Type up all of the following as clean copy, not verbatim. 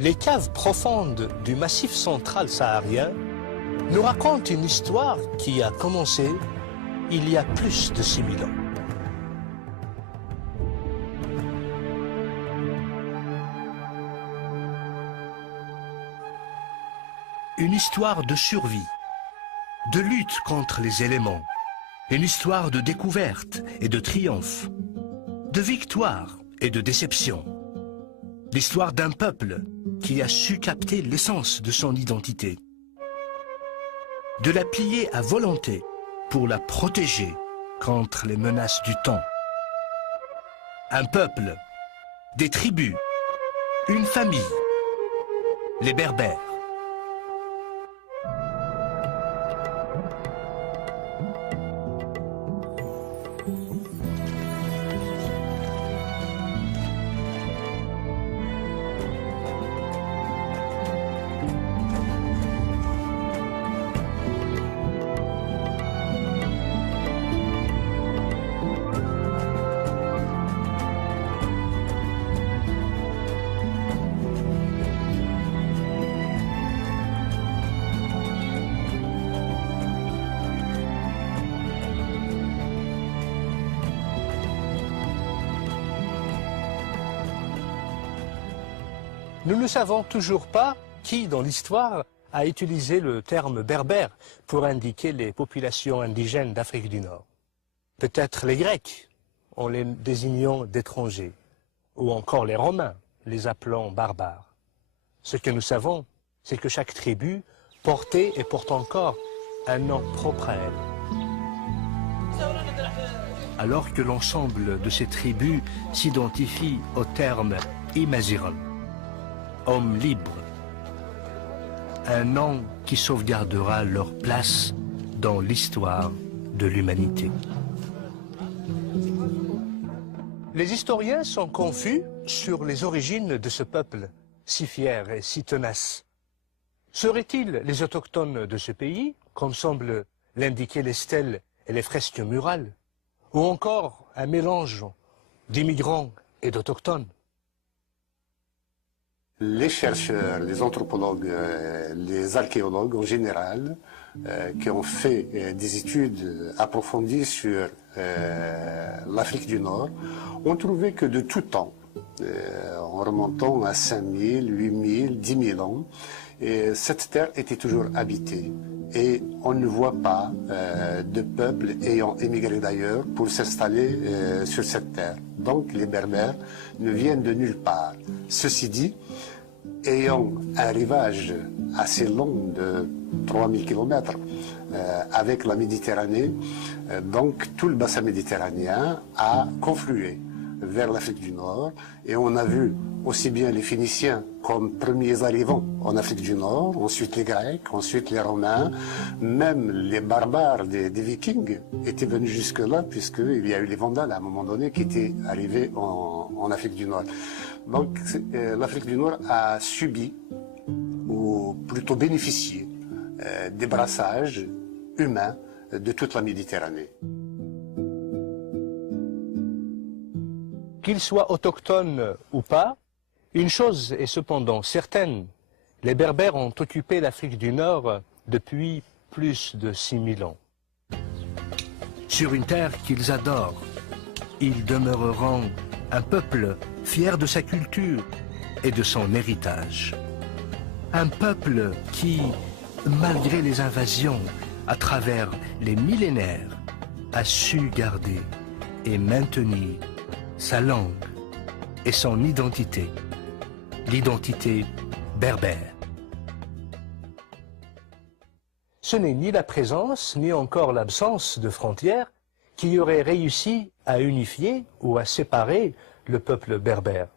Les caves profondes du massif central saharien nous racontent une histoire qui a commencé il y a plus de 6000 ans. Une histoire de survie, de lutte contre les éléments, une histoire de découverte et de triomphe, de victoire et de déception. L'histoire d'un peuple qui a su capter l'essence de son identité, de la plier à volonté pour la protéger contre les menaces du temps. Un peuple, des tribus, une famille, les Berbères. Nous ne savons toujours pas qui, dans l'histoire, a utilisé le terme berbère pour indiquer les populations indigènes d'Afrique du Nord. Peut-être les Grecs, en les désignant d'étrangers, ou encore les Romains, les appelant barbares. Ce que nous savons, c'est que chaque tribu portait et porte encore un nom propre à elle. Alors que l'ensemble de ces tribus s'identifie au terme Imaziran, homme libre, un nom qui sauvegardera leur place dans l'histoire de l'humanité. Les historiens sont confus sur les origines de ce peuple, si fier et si tenace. Seraient-ils les autochtones de ce pays, comme semblent l'indiquer les stèles et les fresques murales, ou encore un mélange d'immigrants et d'autochtones? Les chercheurs, les anthropologues, les archéologues en général, qui ont fait des études approfondies sur l'Afrique du Nord, ont trouvé que de tout temps, en remontant à 5000, 8000, 10 000 ans, cette terre était toujours habitée. Et on ne voit pas de peuple ayant émigré d'ailleurs pour s'installer sur cette terre. Donc les Berbères ne viennent de nulle part. Ceci dit, ayant un rivage assez long de 3000 km avec la Méditerranée, donc tout le bassin méditerranéen a conflué vers l'Afrique du Nord, et on a vu aussi bien les Phéniciens comme premiers arrivants en Afrique du Nord, ensuite les Grecs, ensuite les Romains, même les barbares des Vikings étaient venus jusque-là, puisqu'il y a eu les Vandales à un moment donné qui étaient arrivés en Afrique du Nord. Donc l'Afrique du Nord a subi, ou plutôt bénéficié, des brassages humains de toute la Méditerranée. Qu'ils soient autochtones ou pas, une chose est cependant certaine, les Berbères ont occupé l'Afrique du Nord depuis plus de 6000 ans. Sur une terre qu'ils adorent, ils demeureront un peuple fier de sa culture et de son héritage. Un peuple qui, malgré les invasions, à travers les millénaires, a su garder et maintenir sa langue et son identité, l'identité berbère. Ce n'est ni la présence, ni encore l'absence de frontières qui aurait réussi à unifier ou à séparer le peuple berbère,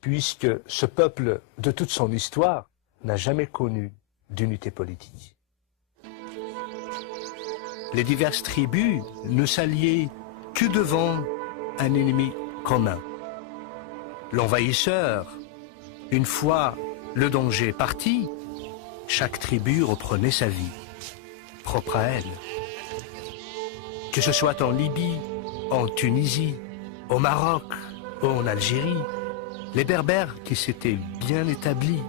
puisque ce peuple, de toute son histoire, n'a jamais connu d'unité politique. Les diverses tribus ne s'alliaient que devant un ennemi commun. L'envahisseur, une fois le danger parti, chaque tribu reprenait sa vie, propre à elle. Que ce soit en Libye, en Tunisie, au Maroc ou en Algérie, Les Berbères qui s'étaient bien établis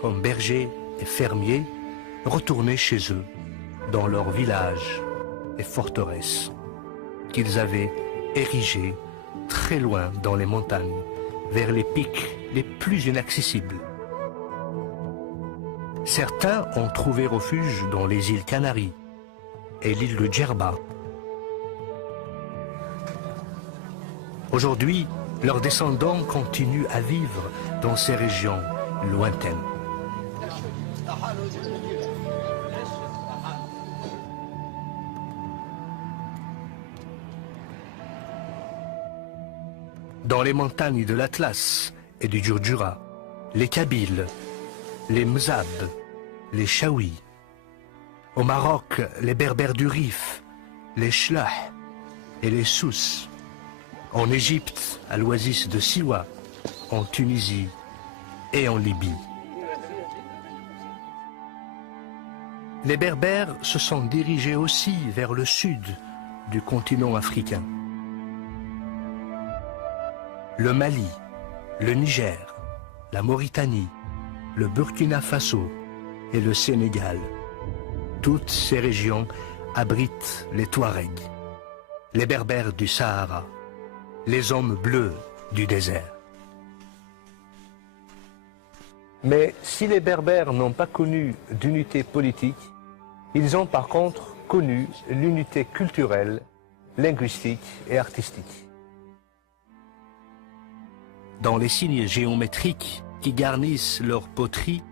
comme bergers et fermiers retournaient chez eux, dans leurs villages et forteresses qu'ils avaient érigés très loin dans les montagnes, vers les pics les plus inaccessibles. Certains ont trouvé refuge dans les îles Canaries et l'île de Djerba. Aujourd'hui, leurs descendants continuent à vivre dans ces régions lointaines. Dans les montagnes de l'Atlas et du Djurdjura, les Kabyles, les Mzab, les Chaouis. Au Maroc, les Berbères du Rif, les Chlah et les Souss. En Égypte, à l'oasis de Siwa, en Tunisie et en Libye. Les Berbères se sont dirigés aussi vers le sud du continent africain. Le Mali, le Niger, la Mauritanie, le Burkina Faso et le Sénégal. Toutes ces régions abritent les Touaregs, les Berbères du Sahara, les hommes bleus du désert. Mais si les Berbères n'ont pas connu d'unité politique, ils ont par contre connu l'unité culturelle, linguistique et artistique. Dans les signes géométriques qui garnissent leurs poteries,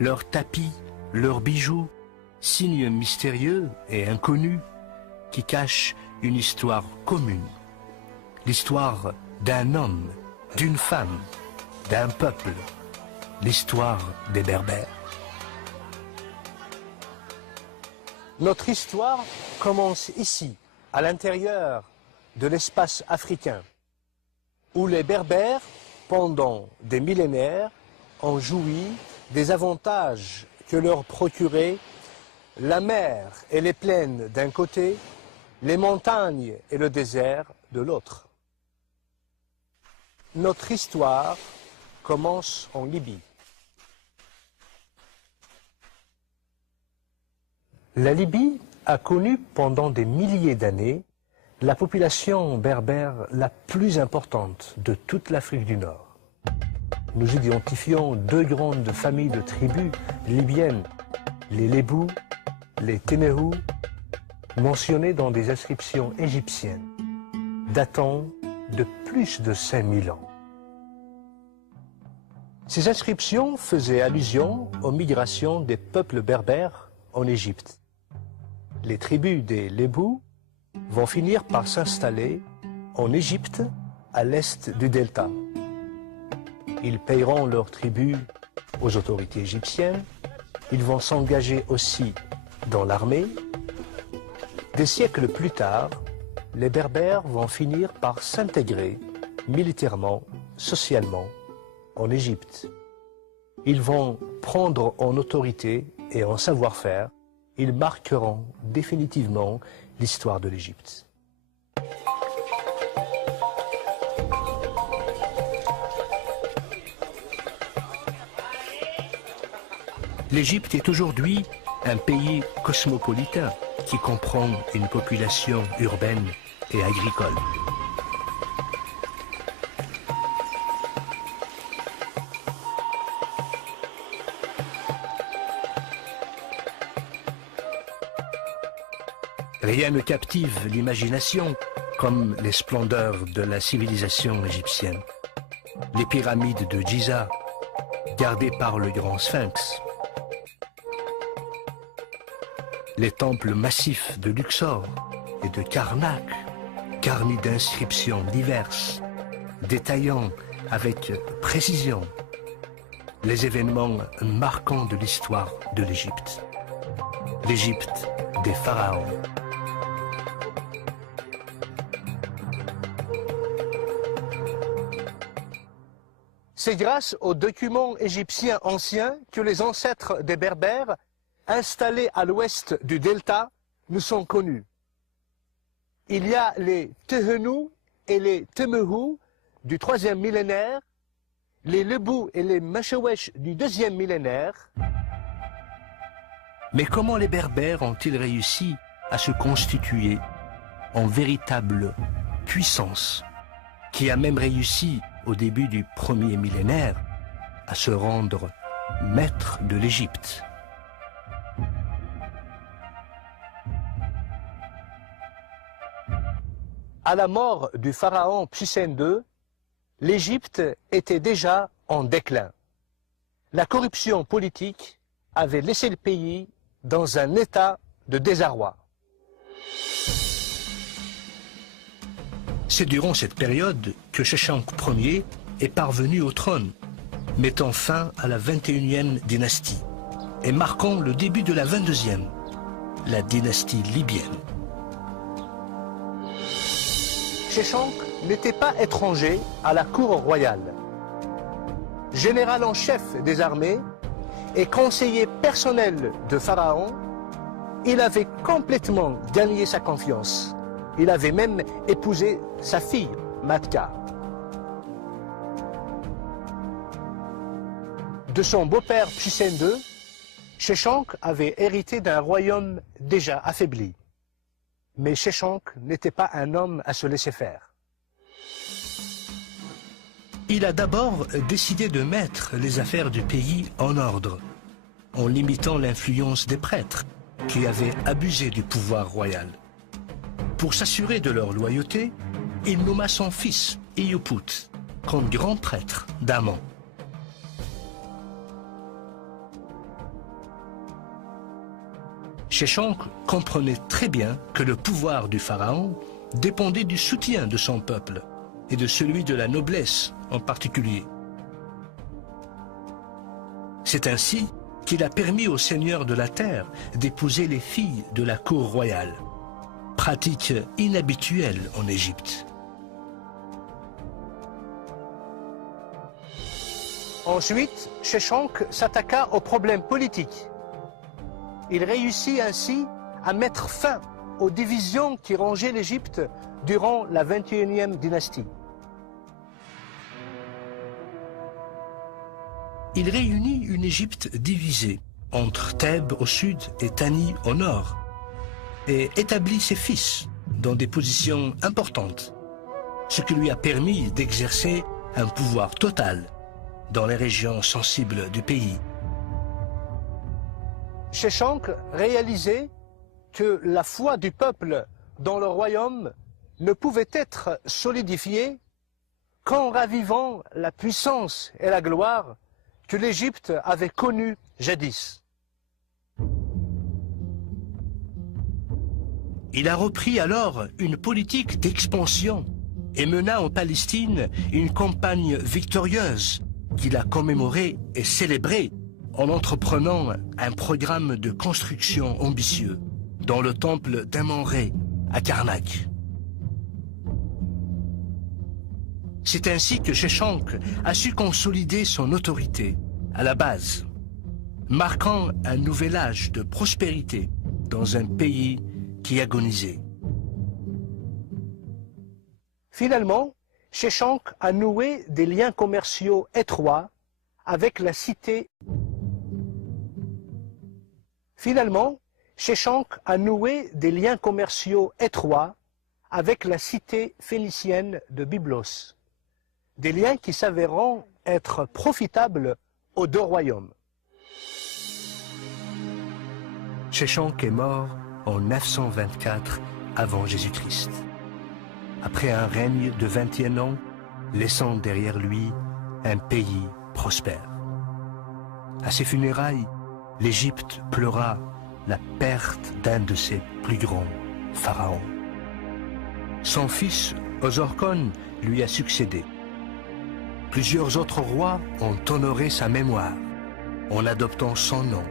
leurs tapis, leurs bijoux, signes mystérieux et inconnus qui cachent une histoire commune. L'histoire d'un homme, d'une femme, d'un peuple, l'histoire des Berbères. Notre histoire commence ici, à l'intérieur de l'espace africain, où les Berbères, pendant des millénaires, ont joui des avantages que leur procuraient la mer et les plaines d'un côté, les montagnes et le désert de l'autre. Notre histoire commence en Libye. La Libye a connu pendant des milliers d'années la population berbère la plus importante de toute l'Afrique du Nord. Nous identifions deux grandes familles de tribus libyennes, les Lébous, les Ténéhous, mentionnées dans des inscriptions égyptiennes, datant de plus de 5000 ans. Ces inscriptions faisaient allusion aux migrations des peuples berbères en Égypte. Les tribus des Lébous vont finir par s'installer en Égypte, à l'est du delta. Ils payeront leur tribut aux autorités égyptiennes. Ils vont s'engager aussi dans l'armée. Des siècles plus tard, les Berbères vont finir par s'intégrer militairement, socialement, en Égypte. Ils vont prendre en autorité et en savoir-faire. Ils marqueront définitivement l'histoire de l'Égypte. L'Égypte est aujourd'hui un pays cosmopolitain qui comprend une population urbaine et agricole. Rien ne captive l'imagination comme les splendeurs de la civilisation égyptienne. Les pyramides de Giza, gardées par le grand sphinx. Les temples massifs de Luxor et de Karnak, garnis d'inscriptions diverses, détaillant avec précision les événements marquants de l'histoire de l'Égypte. L'Égypte des pharaons. C'est grâce aux documents égyptiens anciens que les ancêtres des Berbères, installés à l'ouest du delta, nous sont connus. Il y a les Tehenou et les Temehou du 3e millénaire les Lebou et les Machewesh du 2e millénaire. Mais comment les Berbères ont-ils réussi à se constituer en véritable puissance, qui a même réussi au début du 1er millénaire à se rendre maître de l'Égypte? À la mort du pharaon Psusen II, l'Égypte était déjà en déclin. La corruption politique avait laissé le pays dans un état de désarroi. C'est durant cette période que Sheshonq Ier est parvenu au trône, mettant fin à la 21e dynastie et marquant le début de la 22e, la dynastie libyenne. Sheshonq n'était pas étranger à la cour royale. Général en chef des armées et conseiller personnel de Pharaon, il avait complètement gagné sa confiance. Il avait même épousé sa fille, Matka. De son beau-père Psusen II, Sheshonq avait hérité d'un royaume déjà affaibli. Mais Sheshonq n'était pas un homme à se laisser faire. Il a d'abord décidé de mettre les affaires du pays en ordre, en limitant l'influence des prêtres qui avaient abusé du pouvoir royal. Pour s'assurer de leur loyauté, il nomma son fils, Iyuput, comme grand prêtre d'Amon. Sheshonq comprenait très bien que le pouvoir du pharaon dépendait du soutien de son peuple et de celui de la noblesse en particulier. C'est ainsi qu'il a permis aux seigneurs de la terre d'épouser les filles de la cour royale, pratique inhabituelle en Égypte. Ensuite, Sheshonq s'attaqua aux problèmes politiques. Il réussit ainsi à mettre fin aux divisions qui rongeaient l'Égypte durant la 21e dynastie. Il réunit une Égypte divisée entre Thèbes au sud et Tani au nord et établit ses fils dans des positions importantes, ce qui lui a permis d'exercer un pouvoir total dans les régions sensibles du pays. Sheshonq réalisait que la foi du peuple dans le royaume ne pouvait être solidifiée qu'en ravivant la puissance et la gloire que l'Égypte avait connues jadis. Il a repris alors une politique d'expansion et mena en Palestine une campagne victorieuse qu'il a commémorée et célébrée en entreprenant un programme de construction ambitieux dans le temple d'Amon-Ré à Karnak. C'est ainsi que Sheshonq a su consolider son autorité à la base, marquant un nouvel âge de prospérité dans un pays qui agonisait. Finalement, Sheshonq a noué des liens commerciaux étroits avec la cité. Finalement, Sheshonq a noué des liens commerciaux étroits avec la cité phénicienne de Byblos, des liens qui s'avéreront être profitables aux deux royaumes. Sheshonq est mort en 924 avant Jésus-Christ, après un règne de 21 ans, laissant derrière lui un pays prospère. À ses funérailles, l'Égypte pleura la perte d'un de ses plus grands pharaons. Son fils, Osorkon, lui a succédé. Plusieurs autres rois ont honoré sa mémoire en adoptant son nom.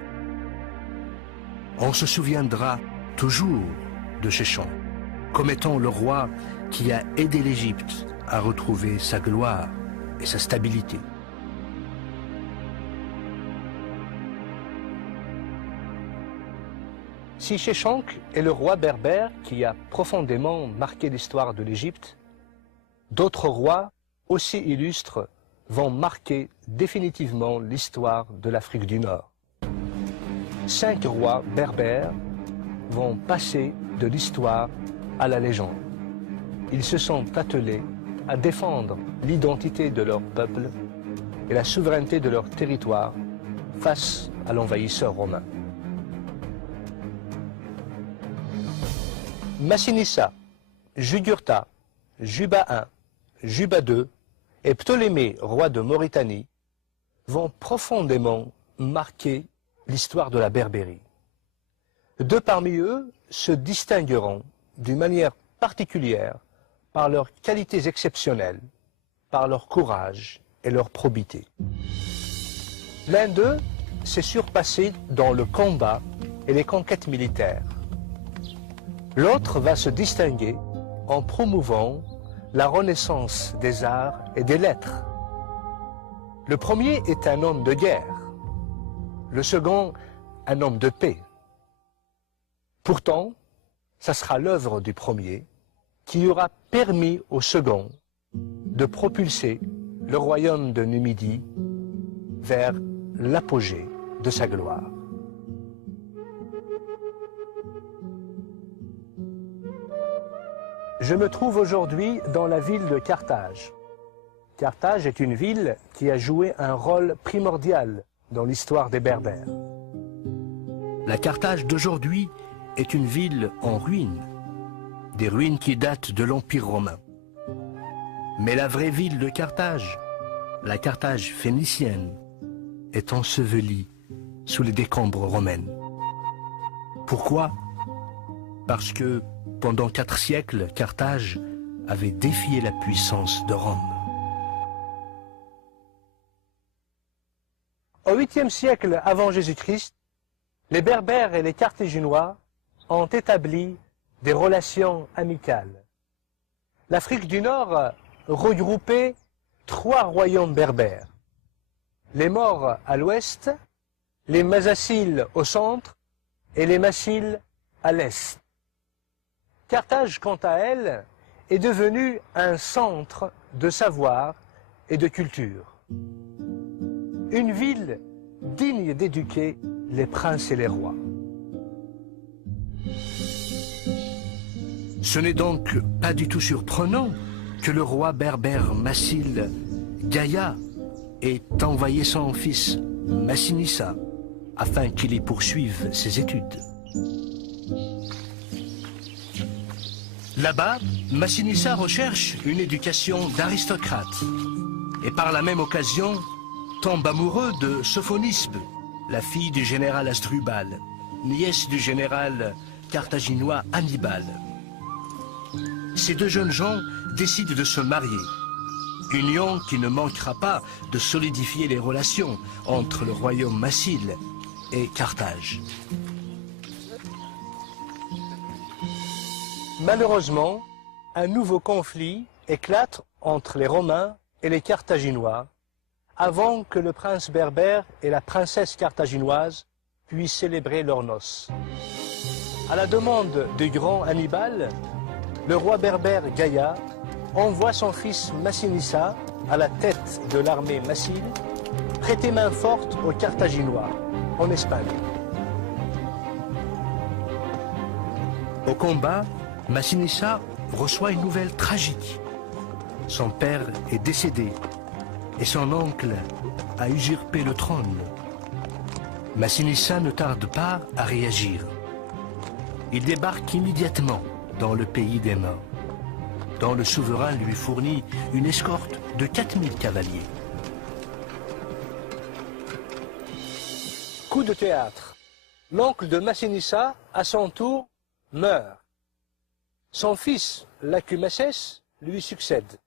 On se souviendra toujours de Sheshonq comme étant le roi qui a aidé l'Égypte à retrouver sa gloire et sa stabilité. Si Sheshonq est le roi berbère qui a profondément marqué l'histoire de l'Égypte, d'autres rois aussi illustres vont marquer définitivement l'histoire de l'Afrique du Nord. 5 rois berbères vont passer de l'histoire à la légende. Ils se sont attelés à défendre l'identité de leur peuple et la souveraineté de leur territoire face à l'envahisseur romain. Massinissa, Jugurtha, Juba I, Juba II et Ptolémée, roi de Mauritanie, vont profondément marquer l'histoire de la Berbérie. 2 parmi eux se distingueront d'une manière particulière par leurs qualités exceptionnelles, par leur courage et leur probité. L'un d'eux s'est surpassé dans le combat et les conquêtes militaires. L'autre va se distinguer en promouvant la renaissance des arts et des lettres. Le premier est un homme de guerre, le second un homme de paix. Pourtant, ça sera l'œuvre du premier qui aura permis au second de propulser le royaume de Numidie vers l'apogée de sa gloire. Je me trouve aujourd'hui dans la ville de Carthage. Carthage est une ville qui a joué un rôle primordial dans l'histoire des Berbères. La Carthage d'aujourd'hui est une ville en ruine, des ruines qui datent de l'Empire romain. Mais la vraie ville de Carthage, la Carthage phénicienne, est ensevelie sous les décombres romaines. Pourquoi? Parce que pendant 4 siècles, Carthage avait défié la puissance de Rome. Au 8e siècle avant Jésus-Christ, les Berbères et les Carthaginois ont établi des relations amicales. L'Afrique du Nord regroupait 3 royaumes berbères. Les Maures à l'ouest, les Masaciles au centre et les Massiles à l'est. Carthage, quant à elle, est devenue un centre de savoir et de culture. Une ville digne d'éduquer les princes et les rois. Ce n'est donc pas du tout surprenant que le roi berbère Massile Gaïa ait envoyé son fils Massinissa afin qu'il y poursuive ses études. Là-bas, Massinissa recherche une éducation d'aristocrate et par la même occasion tombe amoureux de Sophonisbe, la fille du général Asdrubal, nièce du général carthaginois Hannibal. Ces 2 jeunes gens décident de se marier, union qui ne manquera pas de solidifier les relations entre le royaume massile et Carthage. Malheureusement, un nouveau conflit éclate entre les Romains et les Carthaginois avant que le prince berbère et la princesse carthaginoise puissent célébrer leurs noces. À la demande du grand Hannibal, le roi berbère Gaïa envoie son fils Massinissa à la tête de l'armée massile prêter main forte aux Carthaginois en Espagne. Au combat, Massinissa reçoit une nouvelle tragique. Son père est décédé et son oncle a usurpé le trône. Massinissa ne tarde pas à réagir. Il débarque immédiatement dans le pays des morts, dont le souverain lui fournit une escorte de 4000 cavaliers. Coup de théâtre. L'oncle de Massinissa, à son tour, meurt. Son fils, Lacumaces, lui succède.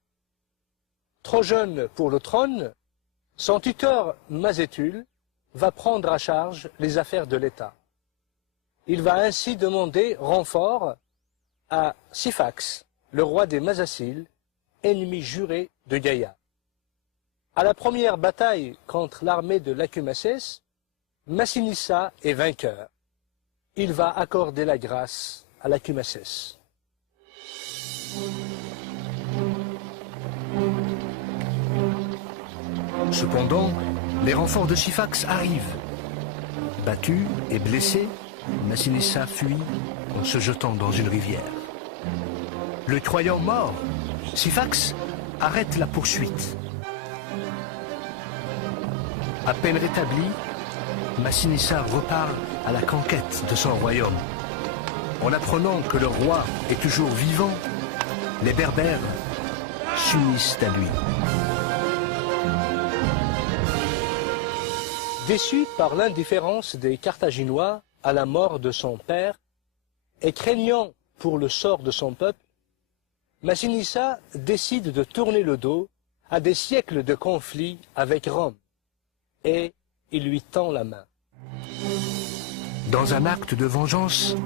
Trop jeune pour le trône, son tuteur Mazétul va prendre à charge les affaires de l'État. Il va ainsi demander renfort à Syphax, le roi des Masaciles, ennemi juré de Gaïa. À la première bataille contre l'armée de Lacumaces, Massinissa est vainqueur. Il va accorder la grâce à Lacumaces. Cependant, les renforts de Syphax arrivent. Battu et blessé, Massinissa fuit en se jetant dans une rivière. Le croyant mort, Syphax arrête la poursuite. À peine rétabli, Massinissa repart à la conquête de son royaume. En apprenant que le roi est toujours vivant, les Berbères s'unissent à lui. Déçu par l'indifférence des Carthaginois à la mort de son père et craignant pour le sort de son peuple, Massinissa décide de tourner le dos à des siècles de conflits avec Rome et il lui tend la main. Dans un acte de vengeance,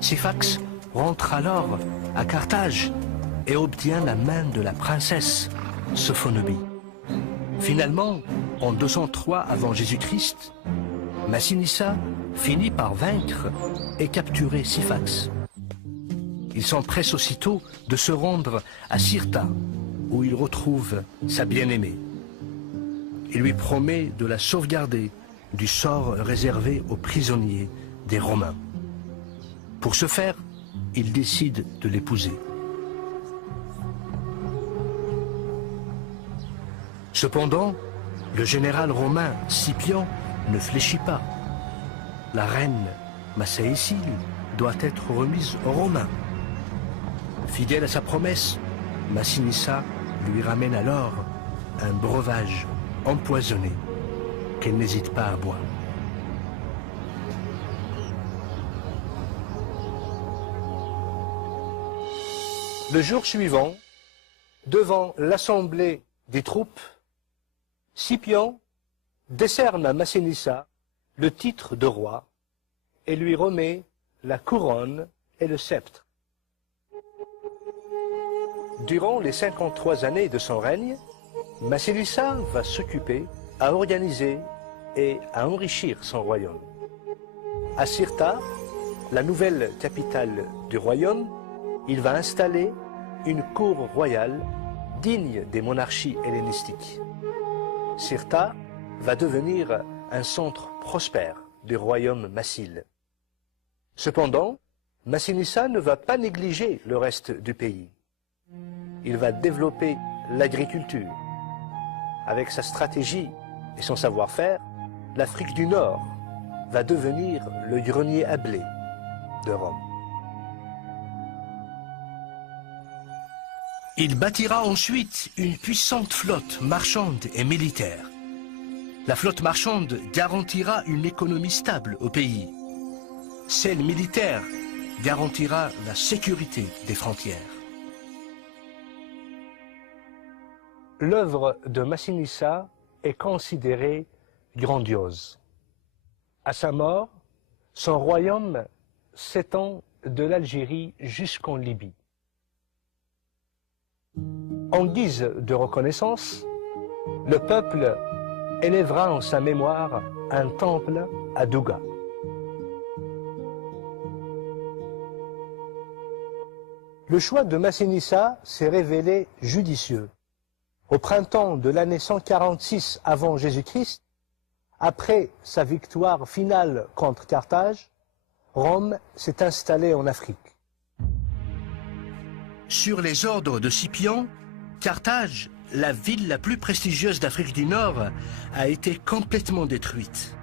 Syphax rentre alors à Carthage et obtient la main de la princesse Sophonobie. Finalement, en 203 avant Jésus-Christ, Massinissa finit par vaincre et capturer Syphax. Il s'empresse aussitôt de se rendre à Cirta, où il retrouve sa bien-aimée. Il lui promet de la sauvegarder du sort réservé aux prisonniers des Romains. Pour ce faire, il décide de l'épouser. Cependant, le général romain Scipion ne fléchit pas. La reine Massaécile doit être remise aux Romains. Fidèle à sa promesse, Massinissa lui ramène alors un breuvage empoisonné qu'elle n'hésite pas à boire. Le jour suivant, devant l'assemblée des troupes, Scipion décerne à Massinissa le titre de roi et lui remet la couronne et le sceptre. Durant les 53 années de son règne, Massinissa va s'occuper à organiser et à enrichir son royaume. À Cirta, la nouvelle capitale du royaume, il va installer une cour royale digne des monarchies hellénistiques. Cirta va devenir un centre prospère du royaume massile. Cependant, Massinissa ne va pas négliger le reste du pays. Il va développer l'agriculture. Avec sa stratégie et son savoir-faire, l'Afrique du Nord va devenir le grenier à blé de Rome. Il bâtira ensuite une puissante flotte marchande et militaire. La flotte marchande garantira une économie stable au pays. Celle militaire garantira la sécurité des frontières. L'œuvre de Massinissa est considérée grandiose. À sa mort, son royaume s'étend de l'Algérie jusqu'en Libye. En guise de reconnaissance, le peuple élèvera en sa mémoire un temple à Douga. Le choix de Massinissa s'est révélé judicieux. Au printemps de l'année 146 avant Jésus-Christ, après sa victoire finale contre Carthage, Rome s'est installée en Afrique. Sur les ordres de Scipion, Carthage, la ville la plus prestigieuse d'Afrique du Nord, a été complètement détruite.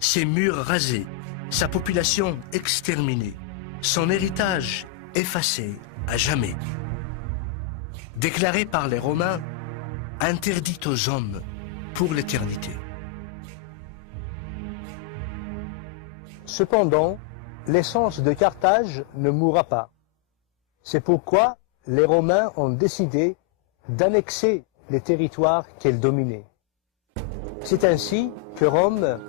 Ses murs rasés, sa population exterminée, son héritage effacé à jamais. Déclaré par les Romains, interdit aux hommes pour l'éternité. Cependant, l'essence de Carthage ne mourra pas. C'est pourquoi les Romains ont décidé d'annexer les territoires qu'elle dominait. C'est ainsi que Rome